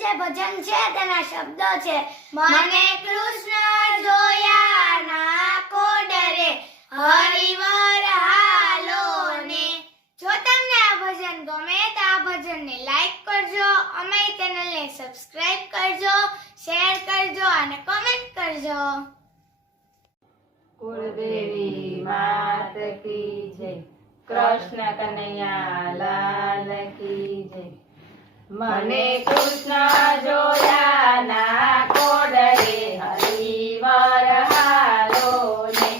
જે ભજન છે તેના શબ્દો છે મને કૃષ્ણ જોયા ના કોડરે હરિવર હાલો ને। જો તમને આ ભજન ગમે તો આ ભજનને લાઈક કરજો, અમારી ચેનલને સબસ્ક્રાઇબ કરજો, શેર કરજો અને કમેન્ટ કરજો। કુળદેવી માત કી જય, કૃષ્ણ કનૈયા લાલ કી જય। મને કૃષ્ણ જોયા ના કોડરે હરિવર હાલો ને,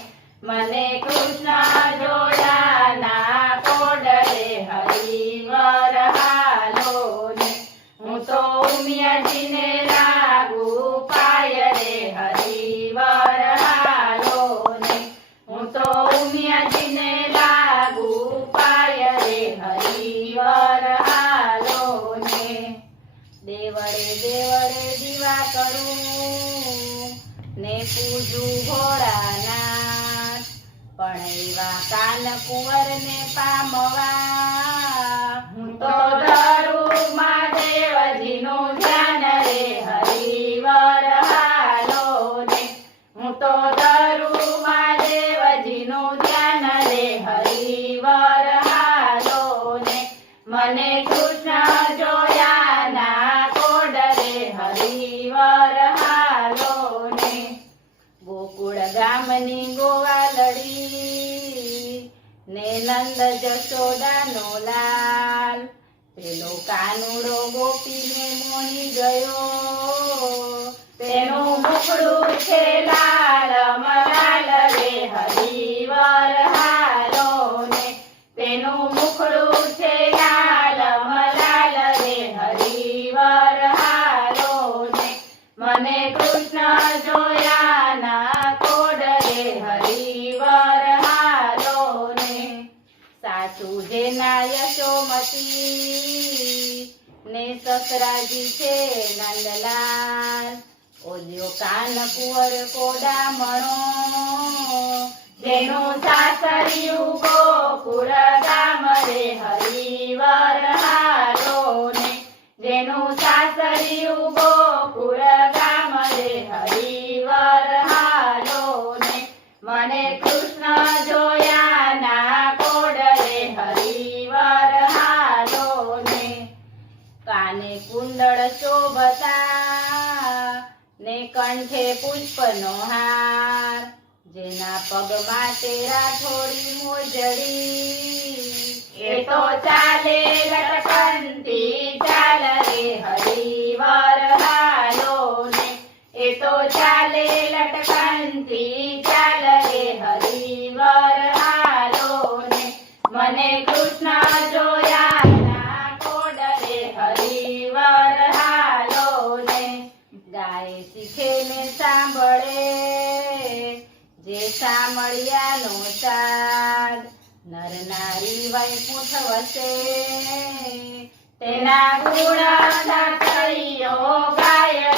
મને કૃષ્ણ જોયા ના કોડરે હરિવર હાલો ને। હું તો ઉમિયાજીને લાગુ પાય રે હરિવર હાલો ને, હું તો ઉમિયાજીને લાગુ પાય રે હરિવર હાલો ને। દેવળે દેવળે દીવા કરું ને પૂજું ભોળાનાથ, પણ એવા કાન કુંવરને પામવા હું તો ધરું મહાદેવજીનું ધ્યાન રે હરિવર હાલો ને, હું તો ધરું મહાદેવજીનું ધ્યાન રે હરિવર હાલો ને। મને કૃષ્ણ જોયા ના કોડરે હરિવર હાલો ને। ગોકુળ ગામની ગોવાલડી ને નંદ જશોદાનો લાલ, પેલો કાનુડો ગોપીને મોહી ગયો, તેનું મુખડું છે લાલ મલાલ રે હરિવર હાલો ને, તેનું મુખડું છે લાલ મલાલ રે હરિવર હાલો ને। મને કૃષ્ણ જોયા ના કોડરે હરિવર હાલો ને। સાસુ જેના યશોમતી ને સસરાજી છે નંદલાલ, ઓલ્યો કાન કુંવર કોડામણો, જેનું સાસરિયું ગોકુળ ગામ રે હરિવર હાલો ને, જેનું સાસરિયું ગોકુળ ગામ રે હરિવર હાલો ને। મને કૃષ્ણ જોયા ના કોડરે હરિવર હાલો ને। કાને કુંડળ શોભતા ને કંઠે પુષ્પનો હાર, જેના પગમાં તેરા થોડી મોજડી, એ તો ચાલે લટકંતી ચાલ રે હરિવર હાલો ને, એ તો ચાલે લટકંતી ચાલ રે હરિવર હાલો ને। મને કૃષ્ણ જોયા ના કોડરે હરિવર હાલો ને। ગાય શીખે ને સાંભળે જે સામળિયાનો સાદ, નર નારી વૈકુંઠ વસે તેના ગુણ સાક્ષરીઓ ગાય